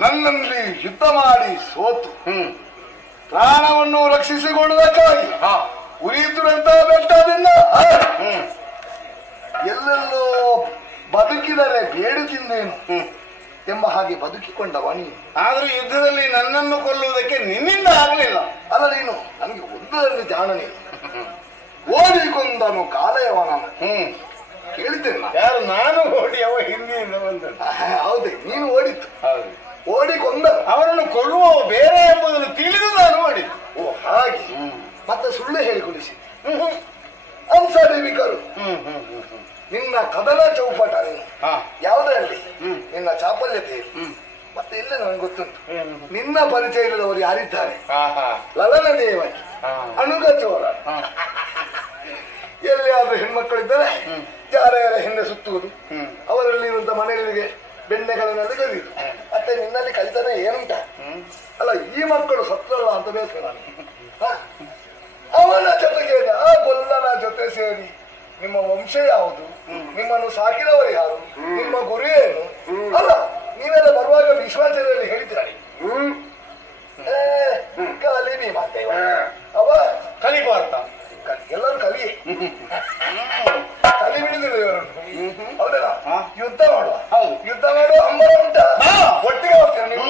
ನನ್ನಲ್ಲಿ ಯುದ್ಧ ಮಾಡಿ ಸೋತು ಪ್ರಾಣವನ್ನು ರಕ್ಷಿಸಿಕೊಳ್ಳುವುದಕ್ಕಾಗಿ ಉರಿಯುತ್ತಿರುವಂತ ಬೆಟ್ಟದಿಂದ ಎಲ್ಲೆಲ್ಲೋ ಬದುಕಿದರೆ ಬೇಡು ತಿಂದೇನು ಎಂಬ ಹಾಗೆ ಬದುಕಿಕೊಂಡವ ನೀನು. ಆದ್ರೂ ಯುದ್ಧದಲ್ಲಿ ನನ್ನನ್ನು ಕೊಲ್ಲುವುದಕ್ಕೆ ನಿನ್ನಿಂದ ಆಗಲಿಲ್ಲ ಅಲ್ಲ. ನೀನು ನನಗೆ ಒಂದರಲ್ಲಿ ಜಾಣ ನೀನು. ಓಡಿಕೊಂಡನು ಕಾಲಯವನನ್ನು ಕೇಳಿದ್ದೇನೆ. ಯಾರು? ನಾನು ಓಡಿಯವ ಹಿಂದಿಯಿಂದ ಬಂದ. ಹೌದೇ, ನೀನು ಓಡಿತ್ತು. ಹೌದು, ಓಡಿಕೊಂಡ ಅವರನ್ನು ಕೊಲ್ಲುವ ಬೇರೆ ಎಂಬುದನ್ನು ತಿಳಿದು ನಾನು ಓಡಿತ್ತು. ಓ ಹಾಗೆ. ಮತ್ತೆ ಸುಳ್ಳು ಹೇಳಿಕೊಳಿಸಿ ಹಂಸದೇವಿಕರು ನಿನ್ನ ಕದನ ಚೌಪಟ ಯಾವುದರಲ್ಲಿ ನಿನ್ನ ಚಾಪಲ್ಯತೆಯಲ್ಲಿ ಮತ್ತೆ ಇಲ್ಲ ನನಗೆ ಗೊತ್ತುಂಟು. ನಿನ್ನ ಪರಿಚಯ ಇಲ್ಲದವರು ಯಾರಿದ್ದಾರೆ? ಲಲನ ದೇವಕಿ, ಅನುಗಚೋರ, ಎಲ್ಲಿಯಾದ್ರೂ ಹೆಣ್ಮಕ್ಕಳಿದ್ದರೆ ಯಾರ ಹಿಂದೆ ಸುತ್ತುವುದು, ಅವರಲ್ಲಿರುವಂತ ಮನೆಗಳಿಗೆ ಬೆಣ್ಣೆಗಳನ್ನೆಲ್ಲ ಕಲಿಯುದು. ಮತ್ತೆ ನಿನ್ನಲ್ಲಿ ಕಲಿತಾನೆ ಏನುಂಟ? ಅಲ್ಲ, ಈ ಮಕ್ಕಳು ಸತ್ತಲ್ಲ ಅಂತ ಬೇಸರ ನಾನು. ಅವನ ಜೊತೆಗೆ ಆ ಗೊಲ್ಲನ ಜೊತೆ ಸೇರಿ ನಿಮ್ಮ ವಂಶ ಯಾವುದು, ನಿಮ್ಮನ್ನು ಸಾಕಿದವರು ಯಾರು, ನಿಮ್ಮ ಗುರಿ ಏನು? ಅಲ್ಲ, ನೀವೆಲ್ಲ ಬರುವಾಗ ವಿಶ್ವಾಸದಲ್ಲಿ ಹೇಳಿದ್ದಾರೆ ಕಲಿಬಿ ಮಾತೆ ಅವ ಕಲಿಬಾರ್ದ. ಎಲ್ಲರೂ ಕಲಿಯೇ ಕಲಿ ಬಿಡುದಿಲ್ಲ ಇವರನ್ನು. ಹೌದಲ್ಲ? ಯುದ್ಧ ಮಾಡುವ, ಯುದ್ಧ ಮಾಡುವ ಅಂಬರ ಉಂಟ, ಒಟ್ಟಿಗೆ ಹೋಗ್ತೇವೆ ನೀವು.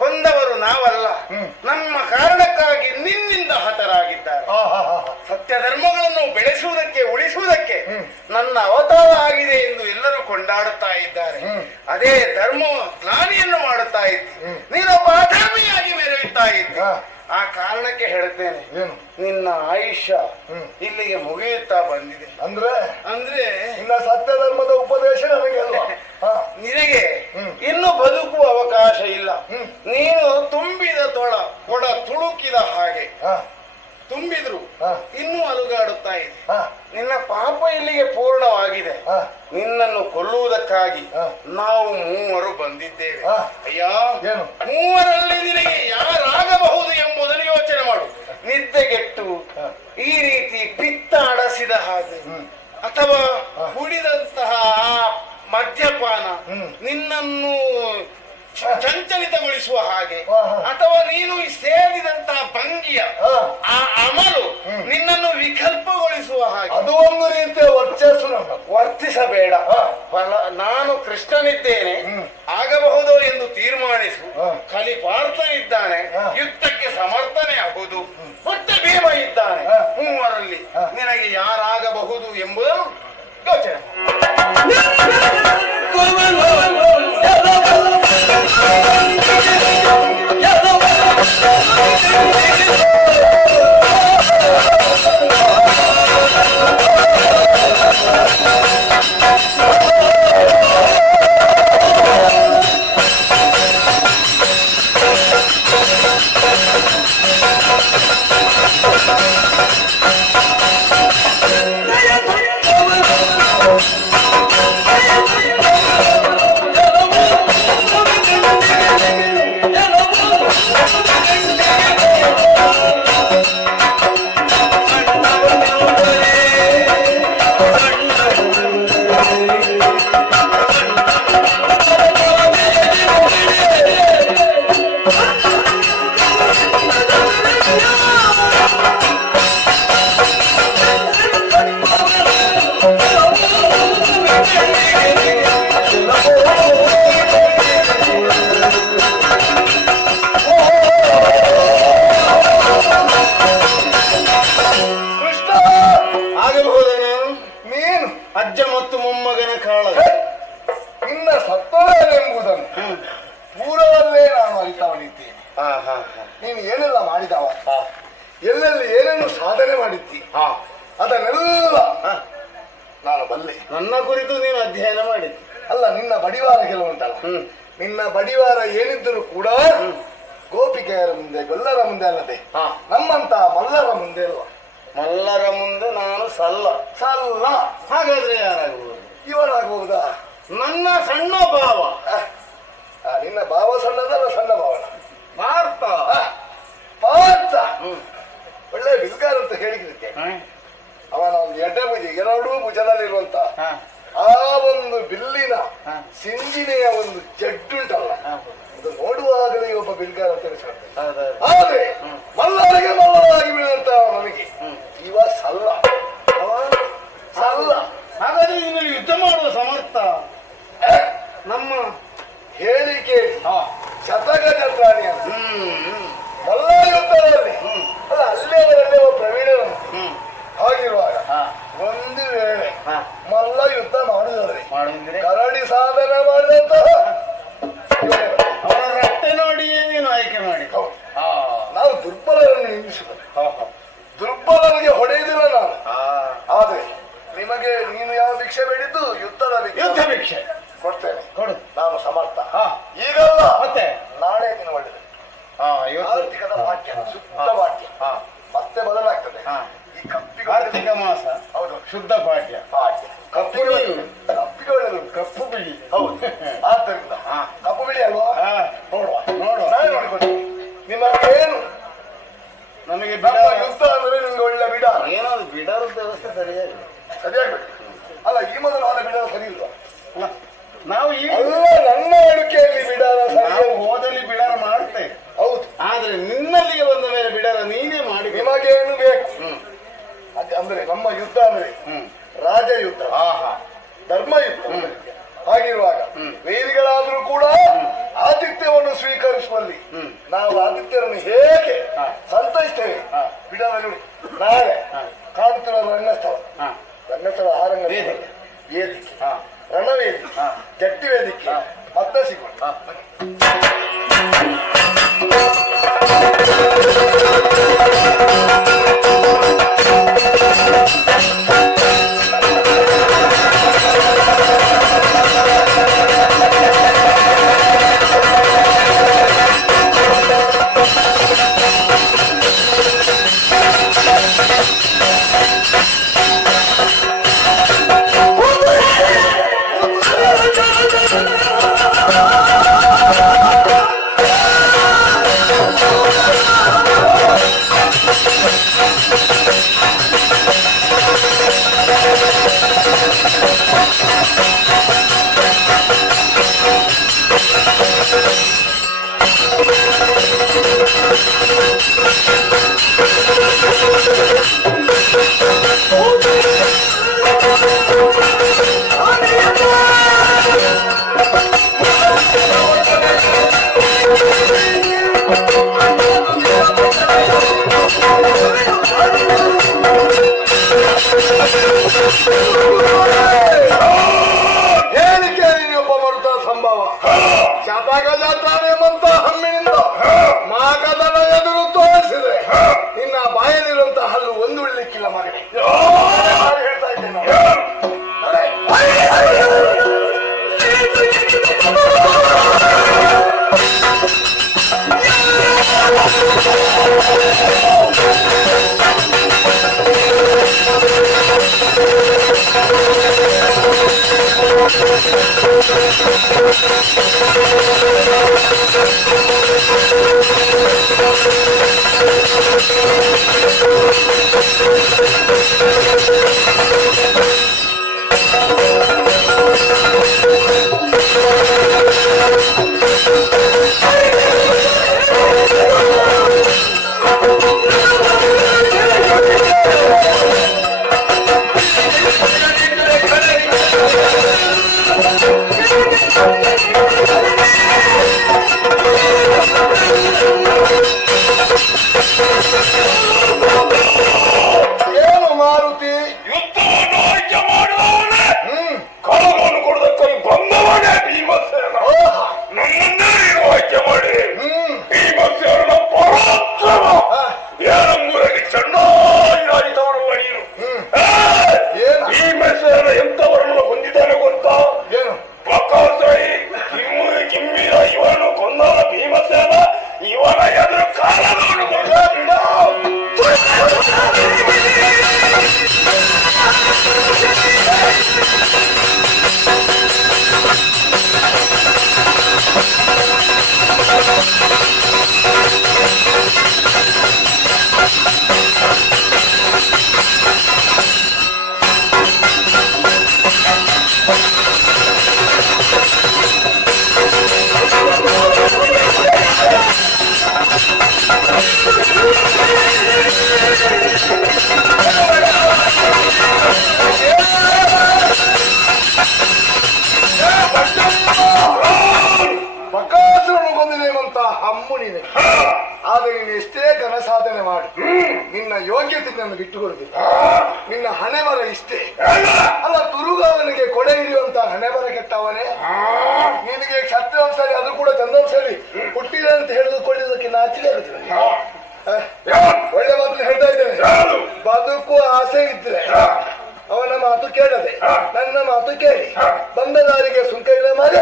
ಕೊಂದವರು ನಾವಲ್ಲ, ನಮ್ಮ ಕಾರಣಕ್ಕಾಗಿ ನಿನ್ನಿಂದ ಹತರಾಗಿದ್ದಾರೆ. ಸತ್ಯ ಧರ್ಮಗಳನ್ನು ಬೆಳೆಸುವುದಕ್ಕೆ, ಉಳಿಸುವುದಕ್ಕೆ ನನ್ನ ಅವತಾರ ಆಗಿದೆ ಎಂದು ಎಲ್ಲರೂ ಕೊಂಡಾಡುತ್ತಾ ಇದ್ದಾರೆ. ಅದೇ ಧರ್ಮ ಗ್ಲಾನಿಯನ್ನು ಮಾಡುತ್ತಾ ಇದ್ದಿ, ನೀನೊಬ್ಬ ಅಧರ್ಮಿಯಾಗಿ ಮೆರೆಯುತ್ತಾ ಇದ್ದಿ. ಆ ಕಾರಣಕ್ಕೆ ಹೇಳುತ್ತೇನೆ, ನಿನ್ನ ಆಯುಷ್ಯ ಇಲ್ಲಿಗೆ ಮುಗಿಯುತ್ತಾ ಬಂದಿದೆ. ಅಂದ್ರೆ ಇನ್ನ ಸತ್ಯ ಧರ್ಮದ ಉಪದೇಶ ನನಗೆ ಅಲ್ವಾ? ನಿನಗೆ ಇನ್ನು ಬದುಕುವ ಅವಕಾಶ ಇಲ್ಲ. ನೀನು ತುಂಬಿದ ಕೊಡ ತುಳುಕಿದ ಹಾಗೆ ತುಂಬಿದ್ರು ಇನ್ನೂ ಅಲುಗಾಡುತ್ತಾ ಇದೆ. ನಿನ್ನ ಪಾಪ ಇಲ್ಲಿಗೆ ಪೂರ್ಣವಾಗಿದೆ. ನಿನ್ನನ್ನು ಕೊಲ್ಲುವುದಕ್ಕಾಗಿ ನಾವು ಮೂವರು ಬಂದಿದ್ದೇವೆ. ಅಯ್ಯ, ಮೂವರಲ್ಲಿ ನಿನಗೆ ಯಾರಾಗಬಹುದು ಎಂಬುದನ್ನು ಯೋಚನೆ ಮಾಡು. ನಿದ್ದೆಗೆಟ್ಟು ಈ ರೀತಿ ಪಿತ್ತ ಅಡಸಿದ ಹಾಗೆ ಅಥವಾ ಕುಡಿದಂತಹ ಮದ್ಯಪಾನ ನಿನ್ನನ್ನು ಚಂಚಲಿತಗೊಳಿಸುವ ಹಾಗೆ ಹಾ, ಹಾ. ಅಥವಾ ನೀನು ಸೇರಿದಂತಹ ಭಂಗಿಯ ಹಾ. ಆ ಅಮಲು ನಿನ್ನನ್ನು ವಿಕಲ್ಪಗೊಳಿಸುವ ಹಾಗೆ ಅದು ಒಂದು ರೀತಿಯ ವರ್ಚಸ್ಸು ನಮ್ಮ ವರ್ತಿಸಬೇಡ. ಹಾ. ನಾನು ಕೃಷ್ಣನಿದ್ದೇನೆ ಹ್ಮ್. ಆಗಬಹುದು ಎಂದು ತೀರ್ಮಾನಿಸು. ಹಾ. ಕಲಿಪಾರ್ಥ ಇದ್ದಾನೆ, ಹಾ. ಯುದ್ಧಕ್ಕೆ ಸಮರ್ಥನೆ ಆಗುವುದು, ಮತ್ತೆ ಭೀಮ ಇದ್ದಾನೆ. ಹಾ. ಮೂವರಲ್ಲಿ ಹಾ. ನಿನಗೆ ಯಾರಾಗಬಹುದು ಎಂಬುದನ್ನು ಯೋಚನೆ ಕೃಷ್ಣ ಆಗಬಹುದ ನಾನು ನೀನು ಅಜ್ಜ ಮತ್ತು ಮೊಮ್ಮಗನ ಕಾಳಗ. ನಿನ್ನ ಸತ್ತೋಳೆಂಬುದನ್ನು ಪೂರ್ವದಲ್ಲೇ ನಾನು ಅರಿತವನಿದ್ದೇನೆ. ಹಾ ಹಾ ನೀನು ಏನೆಲ್ಲ ಮಾಡಿದವ, ಎಲ್ಲೆಲ್ಲಿ ಏನೇನು ಸಾಧನೆ ಮಾಡಿದ್ದಿ, ಹಾ ಅದನ್ನೆಲ್ಲ ಹಾ. ನಾನು ಬಲ್ಲೆ. ನನ್ನ ಕುರಿತು ನೀನು ಅಧ್ಯಯನ ಮಾಡಿದ್ದಿ. ಅಲ್ಲ, ನಿನ್ನ ಬಡಿವಾರ ಗೆಲುವುಂಟಲ್ಲ, ನಿನ್ನ ಬಡಿವಾರ ಏನಿದ್ದರೂ ಕೂಡ ಗೋಪಿಕೆಯರ ಮುಂದೆ, ಗೊಲ್ಲರ ಮುಂದೆ ಅಲ್ಲದೆ ಹಾ. ನಮ್ಮಂತ ಮಲ್ಲರ ಮುಂದೆ ಅಲ್ವಾ. ಮಲ್ಲರ ಮುಂದೆ ನಾನು ಸಲ್ಲ. ಸಲ್ಲ ಹಾಗಾದ್ರೆ ಯಾರಾಗುವುದು? ಇವನಾಗಬಹುದಾ? ನನ್ನ ಸಣ್ಣ ಭಾವ ನಿನ್ನ ಭಾವ ಸಣ್ಣದಲ್ಲ, ಸಣ್ಣ ಭಾವನ ಪಾರ್ಥ. ಪಾರ್ಥ ಒಳ್ಳೆ ಬಿಲ್ಗಾರ ಅಂತ ಹೇಳಿದ್ದೆ. ಹ್ಮ್. ಅವನ ಒಂದು ಎಡೆ ಭುಜ, ಎರಡೂ ಭುಜದಲ್ಲಿರುವಂತ ಹಾ. ಆ ಒಂದು ಬಿಲ್ಲಿನ ಹಾ. ಸಿಂಜಿನೆಯ ಒಂದು ಜಡ್ಡುಂಟಲ್ಲ, ಹಾ. ಅದು ನೋಡುವಾಗಲೇ ಒಬ್ಬ ಬಿಲ್ಗಾರ ಅಂತ ಅನಿಸ್ಕೊಳ್ತೇನೆ. ಹೌದೌದು. ಆದ್ರೆ ಮಲ್ಲರಿಗೆ ಮಲ್ಲರಾಗಿ ಬೀಳಂತ ನನಗೆ ಇವ ಸಲ್ಲ, ಅವ ಸಲ್ಲ. ಹಾಗಾದ್ರೆ ನೀನು ಯುದ್ಧ ಮಾಡುವ ಸಮರ್ಥ. ನಮ್ಮ ಹೇಳಿಕೆ ಹಾ. ಶತಗಜ ಪ್ರಾಣಿ ಅಂತ ಮಲ್ಲ ಯುದ್ಧದಲ್ಲಿ ಅಲ್ಲ, ಅಲ್ಲೇ ಒಬ್ಬ ಪ್ರವೀಣನಂತೆ. ಹಾಗಿರುವಾಗ ಹಾ. ಒಂದು ವೇಳೆ ಹಾ. ಮಲ್ಲ ಯುದ್ಧ ಮಾಡುವುದಾದ್ರೆ ಮಾಡುವುದಿದ್ರೆ ಕರಡಿ ಸಾಧನೆ ಮಾಡಿದಂತಹ ಅವರ ರಟ್ಟೆ ನೋಡಿಯೇ ನೀನು ಆಯ್ಕೆ ಮಾಡಿ. ಹೌದು. ನಾವು ದುರ್ಬಲರನ್ನು ನಿಲ್ಲಿಸುತ್ತದೆ, ದುರ್ಬಲರಿಗೆ ಹೊಡೆಯುವುದಿಲ್ಲ ನಾನು. ಆದ್ರೆ ನಿಮಗೆ ನೀನು ಯಾವ ಭಿಕ್ಷೆ ಬೇಡಿದ್ದು? ಯುದ್ಧದ ಯುದ್ಧ ಭಿಕ್ಷೆ ಕೊಡ್ತೇನೆ, ಕೊಡು. ನಾನು ಸಮರ್ಥ. ಹಾ. ಈಗಲ್ಲ, ಮತ್ತೆ ನಾಳೆ ದಿನ ಒಳ್ಳೆದು. ಕಾರ್ತಿಕದ ಪಾಠ್ಯ, ಶುದ್ಧ ಪಾಠ್ಯ ಹಾ. ಮತ್ತೆ ಬದಲಾಗ್ತದೆ. ಹಾ. ಈ ಕಪ್ಪಿಗೆ ಕಾರ್ತಿಕ ಮಾಸ ಹೌದು, ಶುದ್ಧ ಪಾಠ್ಯ. ಪಾಠ್ಯ ಕಪ್ಪಿಗೆ ಒಳ್ಳೆದು. ಕಪ್ಪು ಬಿಳಿ. ಹೌದು. ಆದ್ದರಿಂದ ಹಾ. ಕಪ್ಪು ಬಿಳಿ ಅಲ್ವಾ? ಹಾ. ನೋಡುವ, ನೋಡುವ. ನಾನೇ ನೋಡಿಕೊಳ್ತೀನಿ. ನಿಮಗೇನು ನಮಗೆ ನಮ್ಮ ಬಿಡ ಯುದ್ಧ ಅಂದ್ರೆ ನಿಮ್ಗೆ ಒಳ್ಳೆ ಬಿಡಾರ ಏನಾದ್ರು ಬಿಡಾರ ವ್ಯವಸ್ಥೆ ಸರಿಯಾಗಿ ಸರಿಯಾಗ್ಬೇಕು. ಅಲ್ಲ, ಈ ಮೊದಲು ಆದ ಬಿಡಾರ ಸರಿ ಇಲ್ವಾ? ನಾವು ಈ ಅಲ್ಲ, ನನ್ನ ಅಡುಗೆಯಲ್ಲಿ ಬಿಡಾರ ನಾವು ಸರಿ. ಹೋದಲ್ಲಿ ಬಿಡಾರ ಮಾಡ್ತೇವೆ. ಹೌದು. ಆದ್ರೆ ನಿನ್ನಲ್ಲಿಗೆ ಬಂದ ಮೇಲೆ ಬಿಡಾರ ನೀನೇ ಮಾಡಿ. ನಿಮಗೇನು ಬೇಕು? ಅಂದ್ರೆ ನಮ್ಮ ಯುದ್ಧ ಅಂದ್ರೆ ರಾಜ ಯುದ್ಧ, ಧರ್ಮ ಯುದ್ಧ. ಹಾಗಿರುವಾಗ ವೈರಿಗಳಾದ್ರೂ ಕೂಡ ಆತಿಥ್ಯವನ್ನು ಸ್ವೀಕರಿಸುವಲ್ಲಿ ನಾವು ಆತಿಥ್ಯರನ್ನು ಹೇಗೆ ಸಂತೈಸ್ತೇವೆ. ಬಿಡಾರ ನೋಡಿ, ನಾಳೆ ಕಾಣುತ್ತಿರುವ ರಂಗಸ್ಥಳ, ರಂಗಸ್ಥಳ ಆ ರಂಗ ವೇದಿಕೆ, ರಣವೇದಿಕೆ, ಜಟ್ಟಿ ವೇದಿಕೆ ಮತ್ತೆ ಸಿಗೋಣ. ಸಂಭವ ಶತಕ ಜಾತಾನೆಂಬಂತ ಹಮ್ಮಿನಿಂದ ಮಾಗದನ ಎದುರು ತೋರಿಸಿದ್ರೆ ನಿನ್ನ ಬಾಯಲ್ಲಿರುವಂತಹ ಹಲ್ಲು ಒಂದು ಉಳಿಲಿಕ್ಕಿಲ್ಲ ಮಗನೇ. ಹೇಳ್ತಾ ಇದ್ದೇನೆ ಏನು ಮಾರುತಿ ಯುದ್ಧವನ್ನು ಆಯ್ಕೆ ಮಾಡುವವನೇ ಕಾಲವನ್ನು ಕೊಡದಕ್ಕೆ ಬಂದವನೇ ಭೀಮಸೇನ. ನನ್ನನ್ನೇ ನೀನು ಆಯ್ಕೆ ಮಾಡಿ ಭೀಮಸೇನ ಪರಾಕ್ರಮ ಏನೆಂಬುದಾಗಿ ಚೆನ್ನಾಗಿ ರಾಜಿತವರಲ್ಲ ನೀನು. ಭೀಮಸೇನ ಎಂತವರನ್ನು ಹೊಂದಿದ್ದಾನೆ ಗೊತ್ತಾ? ಏನು ಬಕಾಸುರಿ ಕಿಮ್ಮಿರ ಇವನು ಕೊಂದ ಭೀಮಸೇನ ಇವನ ಎದುರು ಕಾಲವನ್ನು ಬಕಾಸುರನು ಕೊಂದಿದ್ದೇವಂತ ಹಮ್ಮು ನೀನೆ. ಆದ್ರೆ ನೀನು ಎಷ್ಟೇ ಘನ ಸಾಧನೆ ಮಾಡಿ ನಿನ್ನ ಯೋಗ್ಯತೆ ನನ್ನ ಬಿಟ್ಟುಕೊಡುದಿಲ್ಲ. ನಿನ್ನ ಹಣೆ ಬರ ಇಷ್ಟೇ ಅಲ್ಲ. ತುರುಗವನಿಗೆ ಕೊಡೆ ಹಿಡಿಯುವಂತ ಹಣೆ ಬರ ಕೆಟ್ಟವನೇ. ನಿನಗೆ ಕ್ಷತ್ರಿವಂಶಲಿ ಅದು ಕೂಡ ಚಂದ್ರವಂಶಲಿ ಹುಟ್ಟಿದೆ ಅಂತ ಹೇಳಿದುಕೊಳ್ಳಿದ್ದಕ್ಕೆ ನಾಚಿಕೆ ಆಗುತ್ತಿಲ್ಲ. ಒಳ್ಳೆ ಮಾತು ಹೇಳ್ತಾ ಇದ್ದೇನೆ. ಬದುಕುವ ಆಸೆ ಇದ್ರೆ ಅವನ ಮಾತು ಕೇಳದೆ ನನ್ನ ಮಾತು ಕೇಳಿ ಬಂದ ದಾರಿಗೆ ಸುಂಕ ಇಲ್ಲ ಮಾರೆ.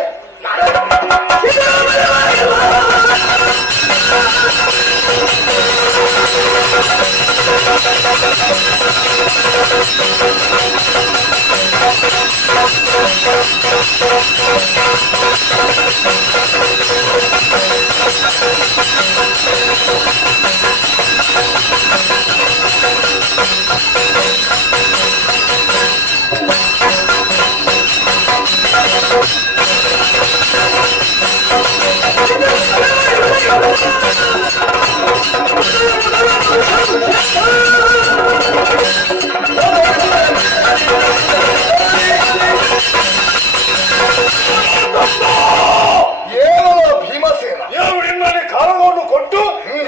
ಏನು ಭೀಮಸೇನ ನಿನ್ನಲ್ಲಿ ಕಾರಣವನ್ನು ಕೊಟ್ಟು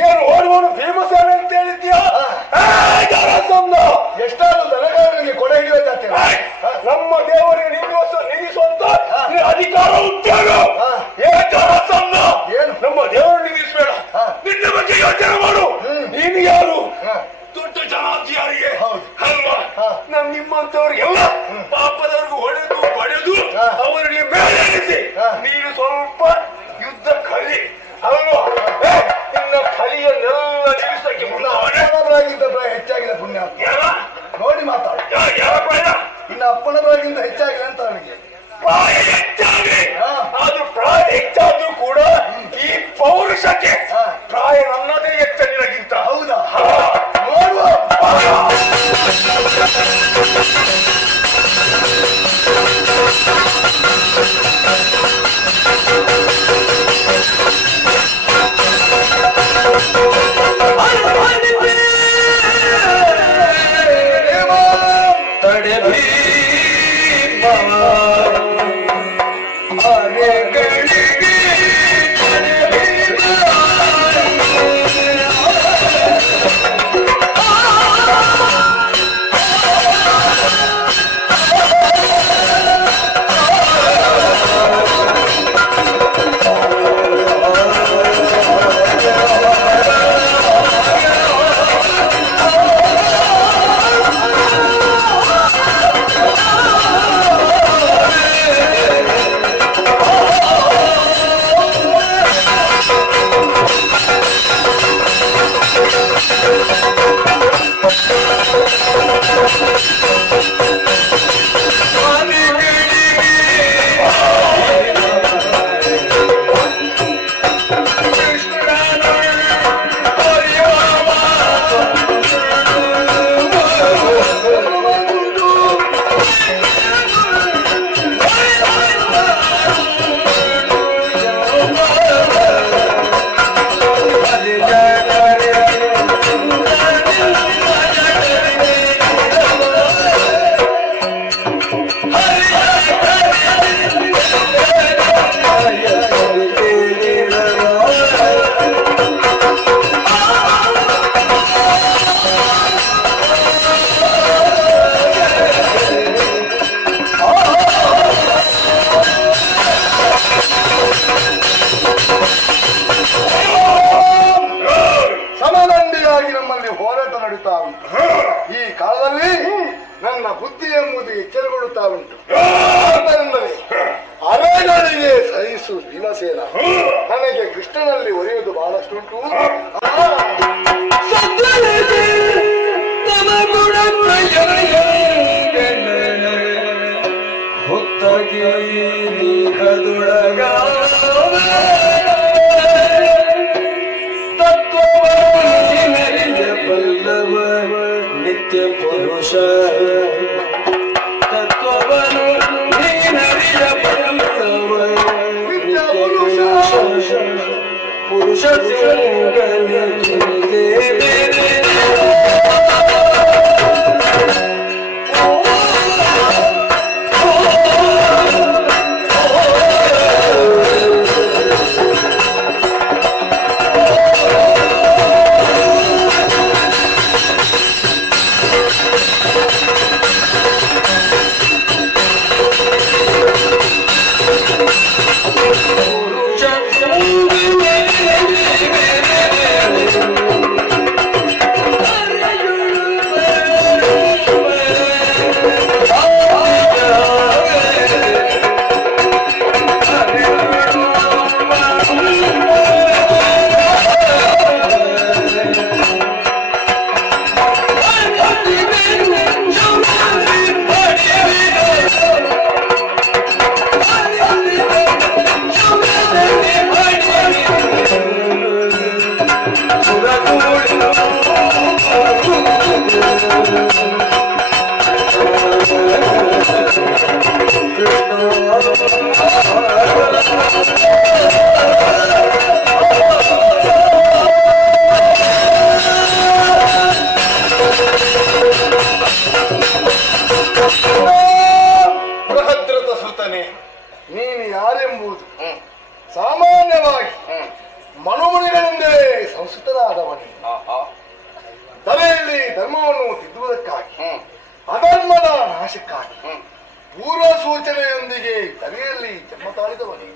ಏನು ಓಡುವನು ಭೀಮಸೇನ ಅಂತ ಹೇಳಿದ್ಯಾ? ಎಷ್ಟಾದ್ರೂ ದನಗಾರನಿಗೆ ಕೊಡೆ ಹಿಡಿಯುವಂತೆ ನಮ್ಮ ದೇವರಿಗೆ ನಿಲ್ಲಿಸುವಂತ ಅಧಿಕಾರ ಉದ್ಯೋಗ ಏನು ನಮ್ಮ ದೇವರು ನಿಲ್ಲಿಸಬೇಡ. ನಿನ್ನ ಬಗ್ಗೆ ಯೋಚನೆ ಮಾಡು. ನೀನು ಯಾರು? ದೊಡ್ಡ ಜನಾಧಿಕಾರಿಗೆ ಅಲ್ವಾ? ನಿಮ್ಮಂತವ್ರಿಗೆಲ್ಲ ಪಾಪದವ್ರಿಗೂ ಹೊಡೆದು ಪಡೆದು ಅವರಿಗೆ ಮೇಲೆನಿಸಿ ನೀನು ಸ್ವಲ್ಪ ಯುದ್ಧ ಕಲಿ ಅಲ್ವಾ? ನಿನ್ನ ಕಲಿಯನ್ನೆಲ್ಲ ನಿಲ್ಲಿಸಕ್ಕೆ ಹೆಚ್ಚಾಗಿದೆ ಪುಣ್ಯ ಯಾರ ನೋಡಿ ಮಾತಾಡು. ಯಾರ ಪ್ರಾಯ? ಇನ್ನು ಅಪ್ಪನವರಾಗಿಂತ ಹೆಚ್ಚಾಗಿದೆ ಅಂತ ಅವನಿಗೆ ಪ್ರಾಯ ಹೆಚ್ಚಾಗಿ ಅದು ಪ್ರಾಯ ಹೆಚ್ಚಾದ್ರೂ ಕೂಡ ಈ ಪೌರುಷಕ್ಕೆ ಪ್ರಾಯ ನನ್ನದೇ ಹೆಚ್ಚ ನಿನಗಿಂತ. ಹೌದಾ? ನೋಡುವ ತಡೆ ಬುದ್ಧಿ ಎಂಬುದು ಎಚ್ಚರಗೊಳ್ಳುತ್ತಾ ಉಂಟು. ಆದ್ದರಿಂದಲೇ ಅಲೆಗಳಿಗೆ ಸಹಿಸು ಭೀಮಸೇನ. ನನಗೆ ಕೃಷ್ಣನಲ್ಲಿ ಒರೆಯುವುದು ಬಹಳಷ್ಟುಂಟು. ನಿತ್ಯ ಪುರುಷ ತತ್ವವನ್ನು ನೀನರಿಯ ಬಲ್ಲವ ನಿತ್ಯ ಪುರುಷ ಪುರುಷ ಬೃಹದ್ರಥ ಸುತನೆ, ನೀನು ಯಾರೆಂಬುದು ಸಾಮಾನ್ಯವಾಗಿ ಮನೋಮಣಿಗಳಿಂದಲೇ ಸಂಸ್ಕೃತನಾದವನೇ. ತಲೆಯಲ್ಲಿ ಧರ್ಮವನ್ನು ತಿದ್ದುವುದಕ್ಕಾಗಿ, ಅಧರ್ಮದ ನಾಶಕ್ಕಾಗಿ, ಪೂರ್ವ ಸೂಚನೆಯೊಂದಿಗೆ ತಲೆಯಲ್ಲಿ ಜನ್ಮ ತಾಳಿದವನೇ.